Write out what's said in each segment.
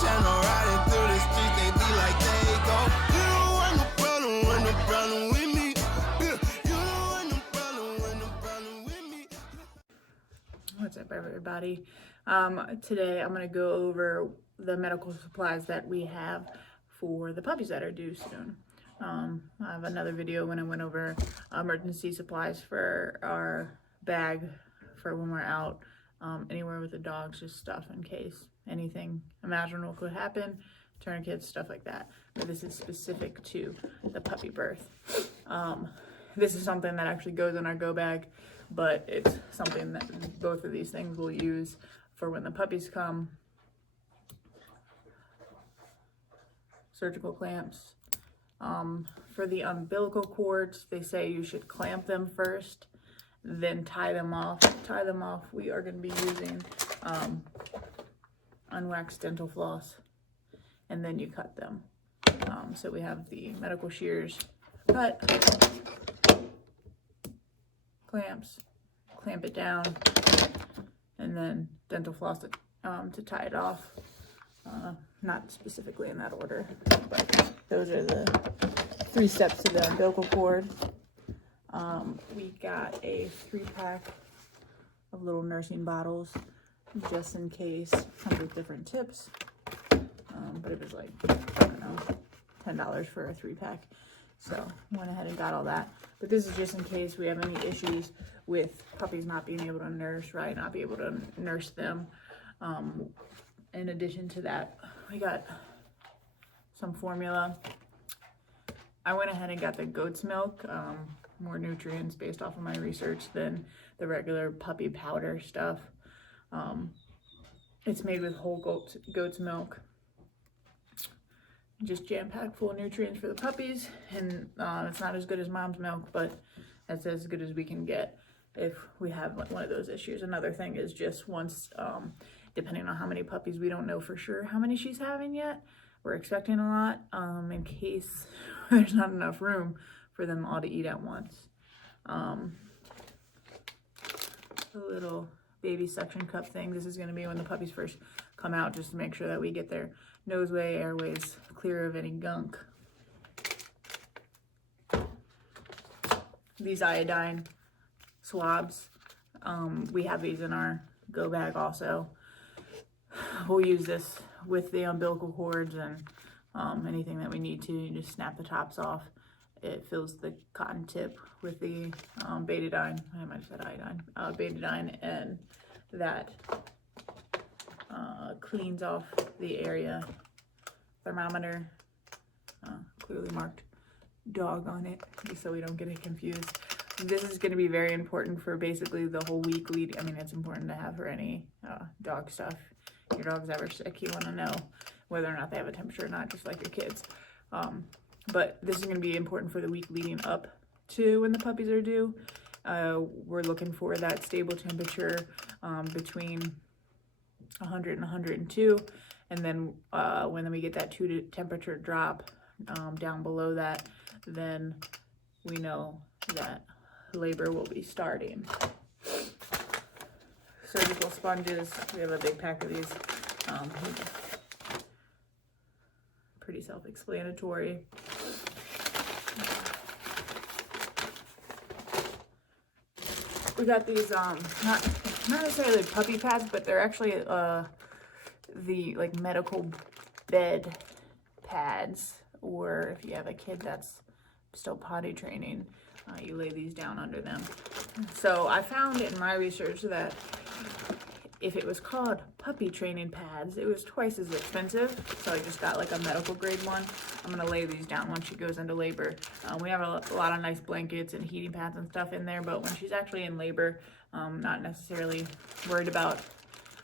channel, riding through the streets, they be like, there you go. You don't want no problem with me. Yeah, you don't want no problem with me. What's up, everybody? Today I'm going to go over the medical supplies that we have for the puppies that are due soon. I have another video when I went over emergency supplies for our bag for when we're out anywhere with the dogs, just stuff in case anything imaginable could happen, tourniquets, stuff like that. But this is specific to the puppy birth. This is something that actually goes in our go bag, but it's something that both of these things we'll use for when the puppies come. Surgical clamps. For the umbilical cords, they say you should clamp them first, then tie them off. We are going to be using unwaxed dental floss, and then you cut them. So we have the medical shears, cut, clamps, clamp it down, and then dental floss to tie it off. Not specifically in that order, but those are the 3 steps to the umbilical cord. We got a 3-pack of little nursing bottles just in case. Comes with different tips, but it was like, I don't know, $10 for a 3-pack. So went ahead and got all that. But this is just in case we have any issues with puppies not being able to nurse, right? Not be able to nurse them. In addition to that, we got some formula. I went ahead and got the goat's milk, more nutrients based off of my research than the regular puppy powder stuff. It's made with whole goat's milk, just jam-packed full of nutrients for the puppies, and it's not as good as mom's milk, but it's as good as we can get if we have one of those issues. Another thing is just once, depending on how many puppies, we don't know for sure how many she's having yet. We're expecting a lot, in case there's not enough room for them all to eat at once. A little baby suction cup thing. This is going to be when the puppies first come out, just to make sure that we get their noseway, airways clear of any gunk. These iodine swabs, we have these in our go bag also. We'll use this with the umbilical cords and anything that we need to. You just snap the tops off. It fills the cotton tip with the betadine. I might have said iodine. Betadine, and that cleans off the area. Thermometer, clearly marked dog on it, just so we don't get it confused. This is going to be very important for basically the whole week lead. I mean, it's important to have for any dog stuff. Your dog's ever sick, you want to know whether or not they have a temperature or not, just like your kids. But this is going to be important for the week leading up to when the puppies are due. We're looking for that stable temperature between 100 and 102, and then when we get that temperature drop down below that, then we know that labor will be starting. Surgical sponges, we have a big pack of these. Pretty self-explanatory. We got these not necessarily puppy pads, but they're actually the like medical bed pads, or if you have a kid that's still potty training, you lay these down under them. So I found in my research that if it was called puppy training pads, it was twice as expensive. So I just got like a medical grade one. I'm gonna lay these down when she goes into labor. We have a lot of nice blankets and heating pads and stuff in there, but when she's actually in labor, not necessarily worried about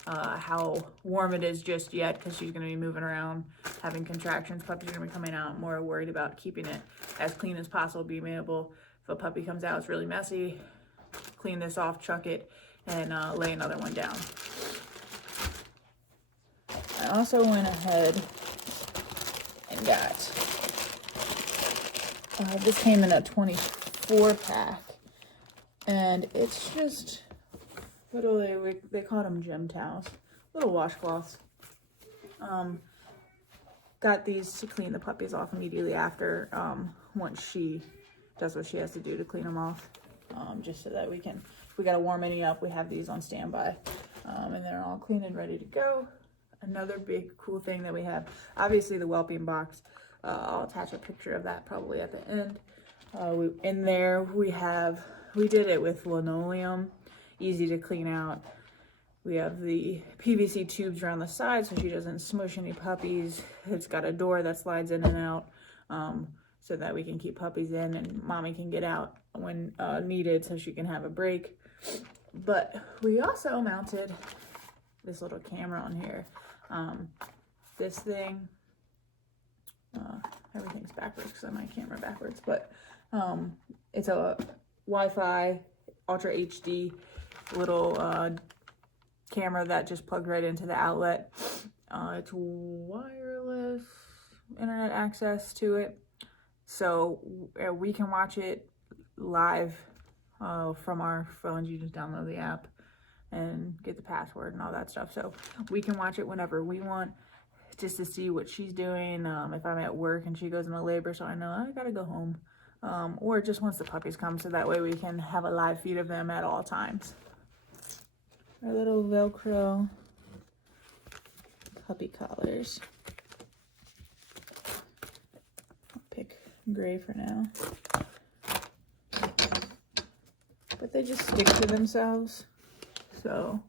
how warm it is just yet, because she's going to be moving around, having contractions. Puppies are going to be coming out. More worried about keeping it as clean as possible, being able, if a puppy comes out, it's really messy, clean this off, chuck it, and lay another one down. I also went ahead and got, this came in a 24 pack, and it's just little, they call them gym towels, little washcloths. got these to clean the puppies off immediately after, once she does what she has to do to clean them off. Just so that we can, if we gotta warm any up, we have these on standby. And they're all clean and ready to go. Another big cool thing that we have, obviously the whelping box. I'll attach a picture of that probably at the end. In there we did it with linoleum, easy to clean out. We have the PVC tubes around the side so she doesn't smush any puppies. It's got a door that slides in and out, so that we can keep puppies in and mommy can get out when needed so she can have a break. But we also mounted this little camera on here. This thing, everything's backwards because I have my camera backwards, but it's a Wi-Fi Ultra HD little camera that just plugged right into the outlet. It's wireless internet access to it, so we can watch it live from our phones. You just download the app and get the password and all that stuff, so we can watch it whenever we want, just to see what she's doing. If I'm at work and she goes into labor, so I know I gotta go home, or just once the puppies come, so that way we can have a live feed of them at all times. Our little Velcro puppy collars. I'll pick gray for now, but they just stick to themselves, so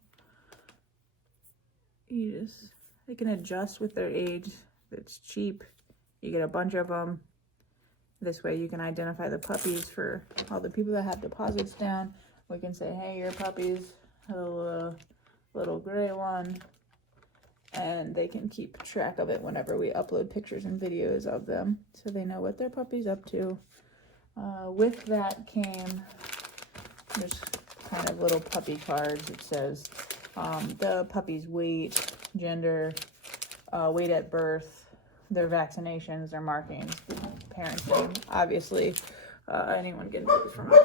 they can adjust with their age. It's cheap. You get a bunch of them. This way you can identify the puppies for all the people that have deposits down. We can say, hey, your puppy's a little gray one, and they can keep track of it whenever we upload pictures and videos of them, so they know what their puppy's up to. With that came just kind of little puppy cards. It says the puppy's weight, gender, weight at birth, their vaccinations, their markings, parents' name. Obviously, anyone getting puppies from us,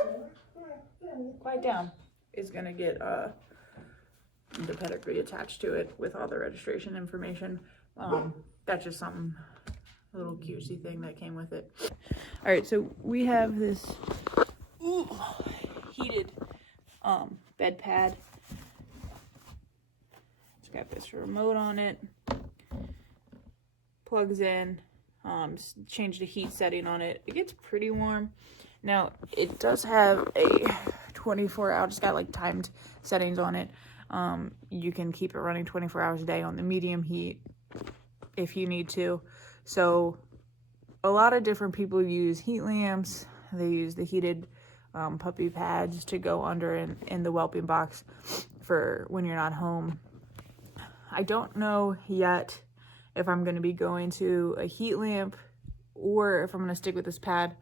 quiet down, is gonna get the pedigree attached to it with all the registration information. That's just something, a little cutesy thing that came with it. All right, so we have this heated bed pad. It's got this remote on it, plugs in, change the heat setting on it. It gets pretty warm. Now it does have a 24-hour, it's got like timed settings on it. You can keep it running 24 hours a day on the medium heat if you need to. So a lot of different people use heat lamps. They use the heated puppy pads to go under in the whelping box for when you're not home. I don't know yet if I'm going to be going to a heat lamp or if I'm going to stick with this pad.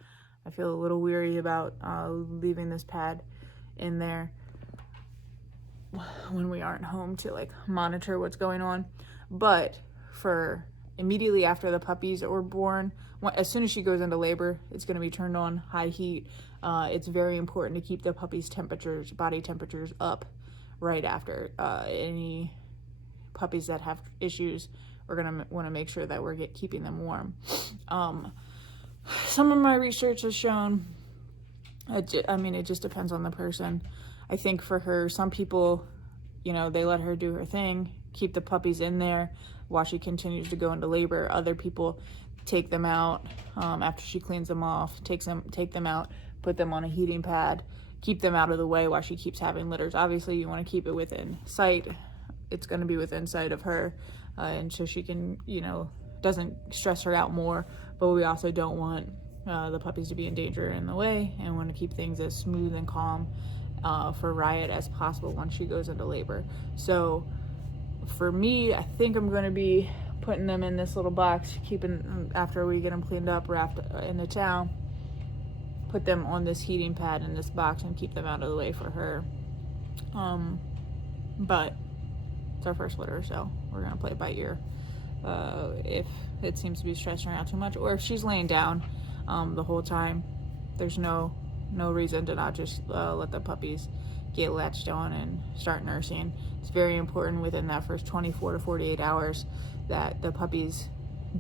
I feel a little weary about leaving this pad in there when we aren't home to like monitor what's going on. But for immediately after the puppies are born, as soon as she goes into labor, it's going to be turned on high heat. It's very important to keep the puppies' temperatures, body temperatures up right after. Any puppies that have issues, we're going to want to make sure that we're keeping them warm. Some of my research has shown, I mean, it just depends on the person. I think for her, some people, you know, they let her do her thing, keep the puppies in there while she continues to go into labor. Other people take them out after she cleans them off, take them out, put them on a heating pad, keep them out of the way while she keeps having litters. Obviously, you want to keep it within sight. It's going to be within sight of her, and so she can, you know, doesn't stress her out more. But we also don't want the puppies to be in danger in the way, and want to keep things as smooth and calm for Riot as possible once she goes into labor. So for me, I think I'm going to be putting them in this little box, keeping, after we get them cleaned up, wrapped in the towel, put them on this heating pad in this box and keep them out of the way for her. But it's our first litter, so we're going to play it by ear. If it seems to be stressing her out too much, or if she's laying down the whole time, there's no reason to not just let the puppies get latched on and start nursing. It's very important within that first 24 to 48 hours that the puppies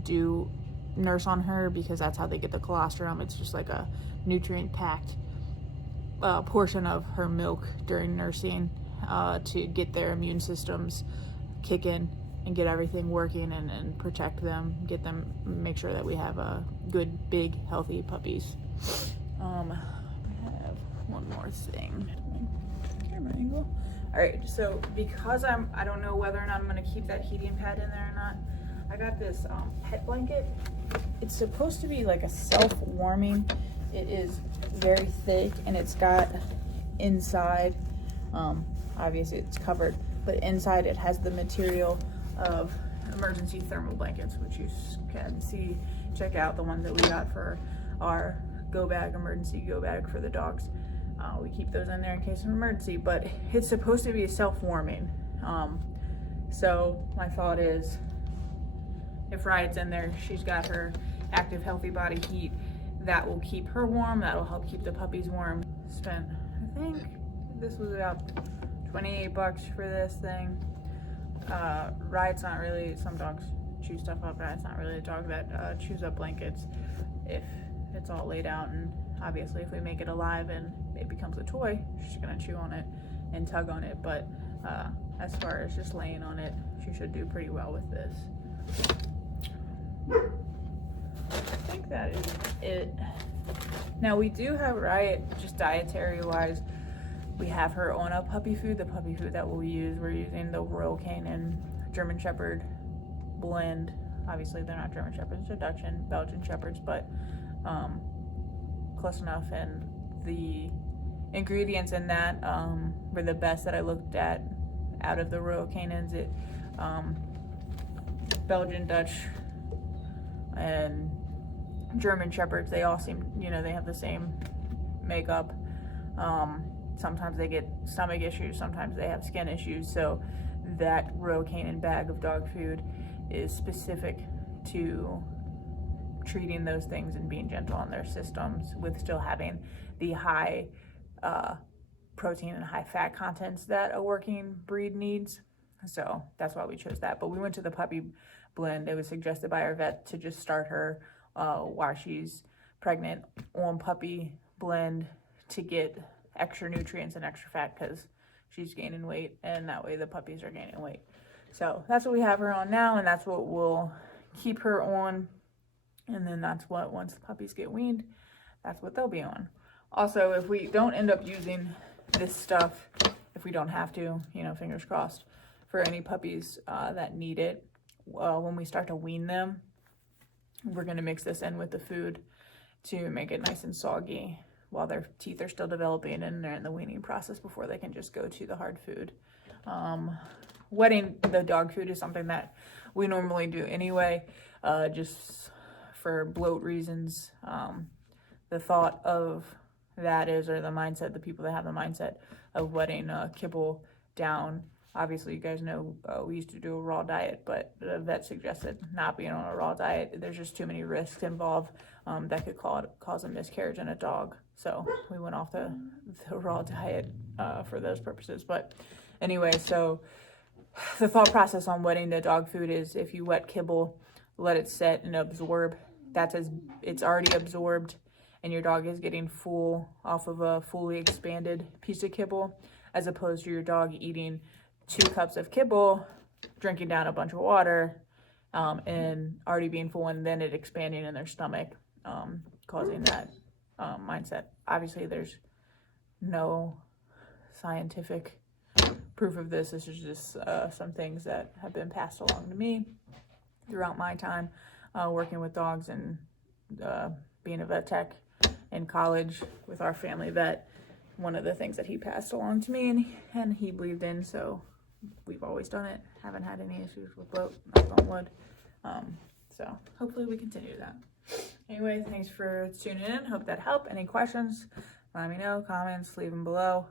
do nurse on her, because that's how they get the colostrum. It's just like a nutrient packed portion of her milk during nursing to get their immune systems kicking and get everything working and protect them, make sure that we have good, big, healthy puppies. I have one more thing. Camera angle. All right, so because I don't know whether or not I'm gonna keep that heating pad in there or not, I got this pet blanket. It's supposed to be like a self-warming. It is very thick, and it's got inside, obviously it's covered, but inside it has the material of emergency thermal blankets, which you can see. Check out the one that we got for our emergency go bag for the dogs. We keep those in there in case of emergency, but it's supposed to be self-warming. So my thought is, if Riot's in there, she's got her active healthy body heat, that will keep her warm, that'll help keep the puppies warm. Spent, I think this was about 28 bucks for this thing. Riot's not really, some dogs chew stuff up. Riot's not really a dog that chews up blankets if it's all laid out, and obviously if we make it alive and it becomes a toy, she's gonna chew on it and tug on it, but as far as just laying on it, she should do pretty well with this. I think that is it. Now we do have Riot, just dietary wise, we have her on a puppy food. The puppy food that we're using the Royal Canin German Shepherd blend. Obviously they're not German Shepherds, they're Dutch and Belgian Shepherds, but close enough. And the ingredients in that were the best that I looked at out of the Royal Canins. Belgian, Dutch, and German Shepherds, they all seem, they have the same makeup. Sometimes they get stomach issues, sometimes they have skin issues, so that Royal Canin bag of dog food is specific to treating those things and being gentle on their systems with still having the high protein and high fat contents that a working breed needs. So that's why we chose that. But we went to the puppy blend. It was suggested by our vet to just start her while she's pregnant on puppy blend to get extra nutrients and extra fat, because she's gaining weight, and that way the puppies are gaining weight. So that's what we have her on now, and that's what we'll keep her on. And then that's what, once the puppies get weaned, that's what they'll be on. Also, if we don't end up using this stuff, if we don't have to, fingers crossed, for any puppies that need it, when we start to wean them, we're going to mix this in with the food to make it nice and soggy while their teeth are still developing and they're in the weaning process before they can just go to the hard food. Wetting the dog food is something that we normally do anyway, just for bloat reasons. The thought of that is, or the mindset, the people that have the mindset of wetting kibble down. Obviously, you guys know we used to do a raw diet, but the vet suggested not being on a raw diet. There's just too many risks involved that could cause a miscarriage in a dog. So we went off the raw diet for those purposes. But anyway, so the thought process on wetting the dog food is, if you wet kibble, let it set and absorb. It's already absorbed, and your dog is getting full off of a fully expanded piece of kibble, as opposed to your dog eating 2 cups of kibble, drinking down a bunch of water, and already being full, and then it expanding in their stomach, causing that mindset. Obviously, there's no scientific proof of this. This is just some things that have been passed along to me throughout my time working with dogs and being a vet tech in college with our family vet. One of the things that he passed along to me, and he believed in, so we've always done it. Haven't had any issues with bloat, knock on wood. So hopefully we continue that. Anyway, thanks for tuning in. Hope that helped. Any questions, let me know. Comments, leave them below.